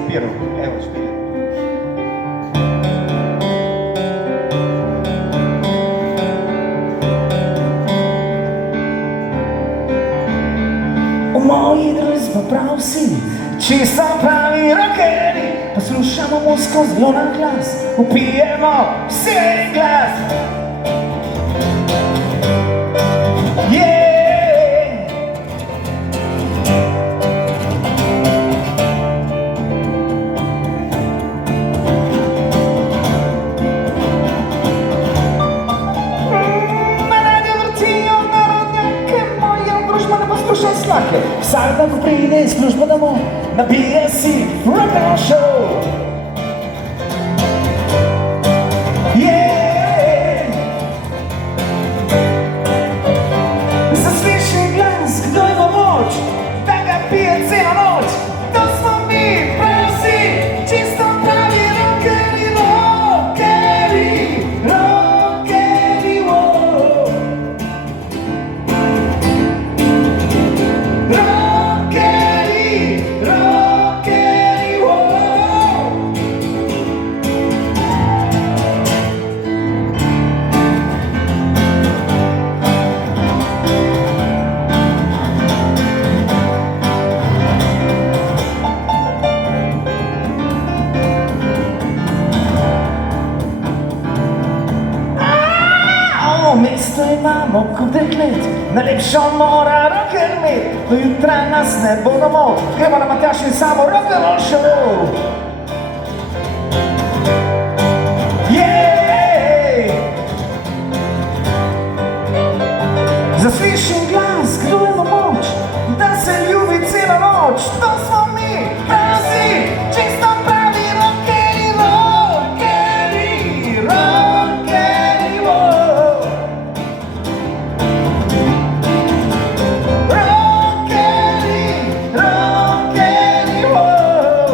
skopiral. Evo, špilj. V moji družbi prav vsi, čisto pravi rockeri, poslušamo muziko zelo na glas, vpijemo vsi en glas. Vsak dan, ko pride iz službe domov, nabije si rock and roll show. Zasliši glas, kdo ima moč, da ga pije celo noč. To smo mi, prav vsi, čisto pravi rockeri, rockeri, rockeri, wow. Mesto imamo kot deklet, najlepšo mora rocker imeti, do jutra nas ne bo domov, gremo na Matjaž in Samo rock and roll show. Zaslišim glas, kdo ima moč, da se ljubi celo noč. To smo mi, prav vsi, čisto pravi rockeri, rockeri, rockeri, wow. Rockeri, rockeri, wow.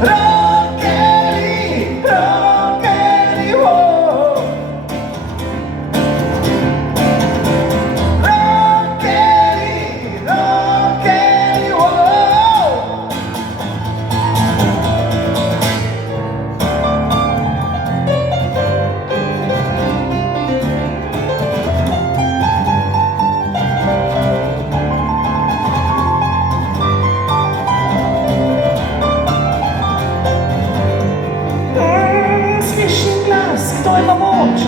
Rockeri, rockeri, wow. Slišim glas, kdo ima moč,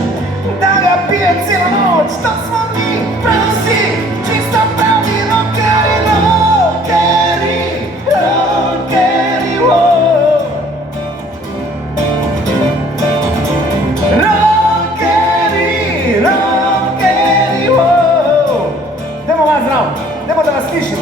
da ga pije celo noč. To smo mi, prav vsi, čisto pravi rockeri, rockeri, rockeri, wow. Rockeri, rockeri, wow. Dajmo vas zdrav, dajmo da vas slišim.